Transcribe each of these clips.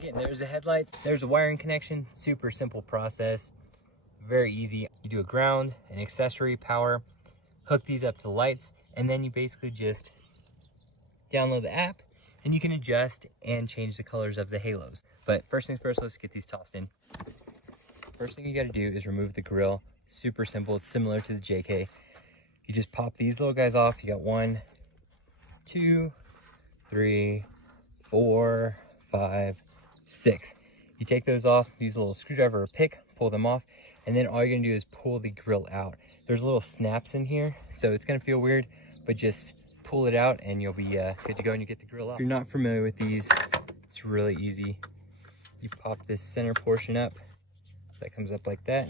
Again, there's a headlight, there's a wiring connection, super simple process, very easy. You do a ground, an accessory, power, hook these up to the lights, and then you basically just download the app and you can adjust and change the colors of the halos. But first things first, let's get these tossed in. First thing you gotta do is remove the grill. Super simple, it's similar to the JK. You just pop these little guys off. You got 1, 2, 3, 4, 5, 6. You take those off, use a little screwdriver or pick, pull them off, and then all you're gonna do is pull the grill out. There's little snaps in here, so it's gonna feel weird, but just pull it out and you'll be good to go and you get the grill out. If you're not familiar with these, it's really easy. You pop this center portion up, that comes up like that.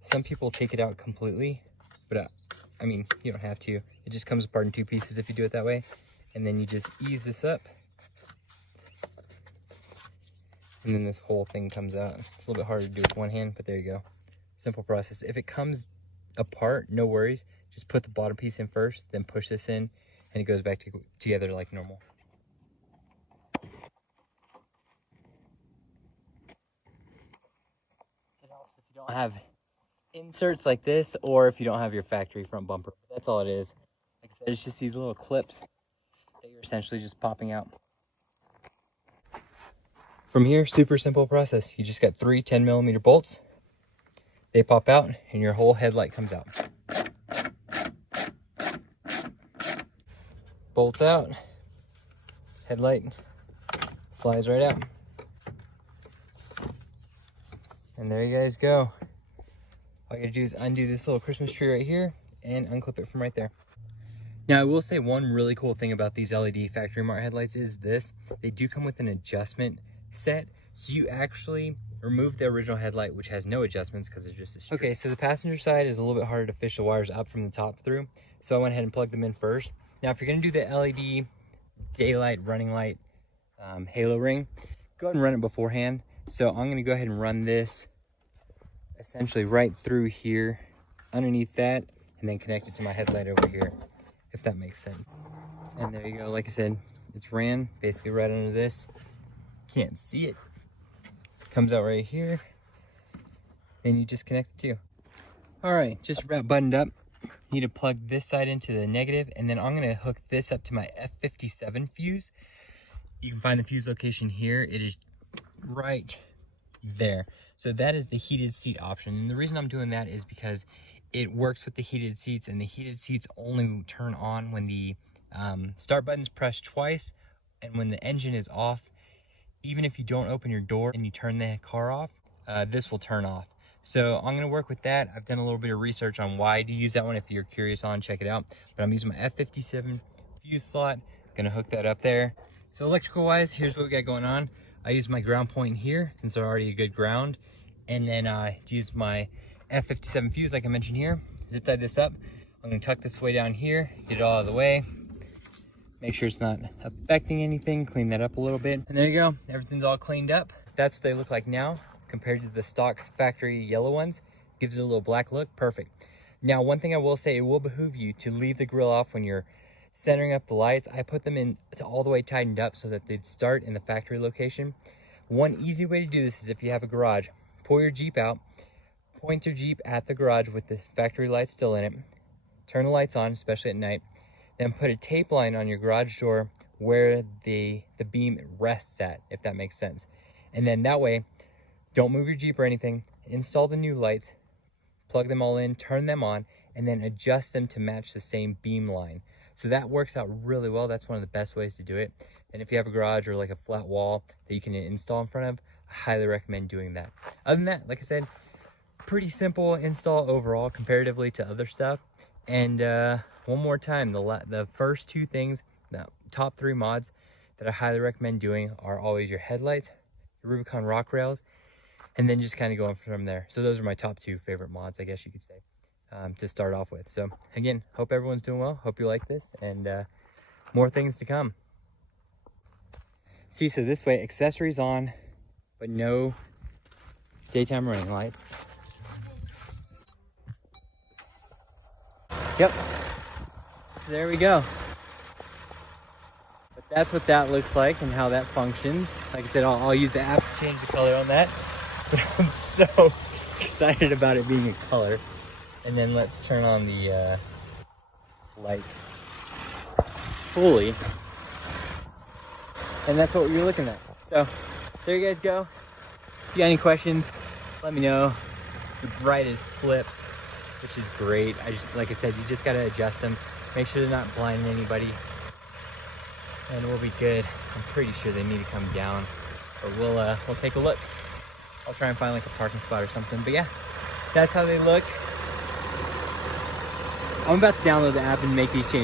Some people take it out completely, but I mean, you don't have to. It just comes apart in 2 pieces if you do it that way. And then you just ease this up. And then this whole thing comes out. It's a little bit harder to do with one hand, but there you go. Simple process. If it comes apart, no worries. Just put the bottom piece in first, then push this in, and it goes back together like normal. It helps if you don't have inserts like this, or if you don't have your factory front bumper. That's all it is. Like I said, it's just these little clips that you're essentially just popping out. From here, super simple process. You just got 3 10mm bolts. They pop out and your whole headlight comes out. Bolts out, headlight slides right out. And there you guys go. All you gotta do is undo this little Christmas tree right here and unclip it from right there. Now I will say one really cool thing about these LED factory Mart headlights is this. They do come with an adjustment set. So you actually remove the original headlight, which has no adjustments because it's just a straight. Okay, so the passenger side is a little bit harder to fish the wires up from the top through. So I went ahead and plugged them in first. Now if you're gonna do the LED daylight running light halo ring, go ahead and run it beforehand. So I'm gonna go ahead and run this essentially right through here, underneath that, and then connect it to my headlight over here, if that makes sense. And there you go, like I said, it's ran basically right under this. Can't see it. Comes out right here, and you just connect the two. All right, just wrap buttoned up. Need to plug this side into the negative, and then I'm gonna hook this up to my F57 fuse. You can find the fuse location here. It is right there. So that is the heated seat option. And the reason I'm doing that is because it works with the heated seats, and the heated seats only turn on when the start button's pressed twice and when the engine is off. Even if you don't open your door and you turn the car off, this will turn off. So I'm gonna work with that. I've done a little bit of research on why to use that one. If you're curious on, check it out. But I'm using my F57 fuse slot, gonna hook that up there. So electrical wise, here's what we got going on. I use my ground point here, since they're already a good ground. And then I use my F57 fuse, like I mentioned here. Zip tie this up. I'm gonna tuck this way down here, get it all out of the way. Make sure it's not affecting anything, clean that up a little bit. And there you go, everything's all cleaned up. That's what they look like now, compared to the stock factory yellow ones. Gives it a little black look, perfect. Now, one thing I will say, it will behoove you to leave the grill off when you're centering up the lights. I put them in all the way tightened up so that they'd start in the factory location. One easy way to do this is if you have a garage, pull your Jeep out, point your Jeep at the garage with the factory lights still in it, turn the lights on, especially at night, then put a tape line on your garage door where the beam rests at, if that makes sense. And then that way, don't move your Jeep or anything, install the new lights, plug them all in, turn them on, and then adjust them to match the same beam line. So that works out really well. That's one of the best ways to do it. And if you have a garage or like a flat wall that you can install in front of, I highly recommend doing that. Other than that, like I said, pretty simple install overall comparatively to other stuff. And one more time, the first 2 things, the top 3 mods that I highly recommend doing are always your headlights, your Rubicon rock rails, and then just kind of going from there. So those are my top 2 favorite mods, I guess you could say, to start off with. So again, hope everyone's doing well. Hope you like this, and more things to come. See, so this way, accessories on, but no daytime running lights. Yep. So there we go. But that's what that looks like and how that functions. Like I said, I'll use the app to change the color on that. But I'm so excited about it being a color. And then let's turn on the lights fully. And that's what you're looking at. So there you guys go. If you got any questions, let me know. The bright is flip, which is great. Like I said, you just gotta adjust them. Make sure they're not blinding anybody. And we'll be good. I'm pretty sure they need to come down. But we'll take a look. I'll try and find like a parking spot or something. But yeah, that's how they look. I'm about to download the app and make these changes.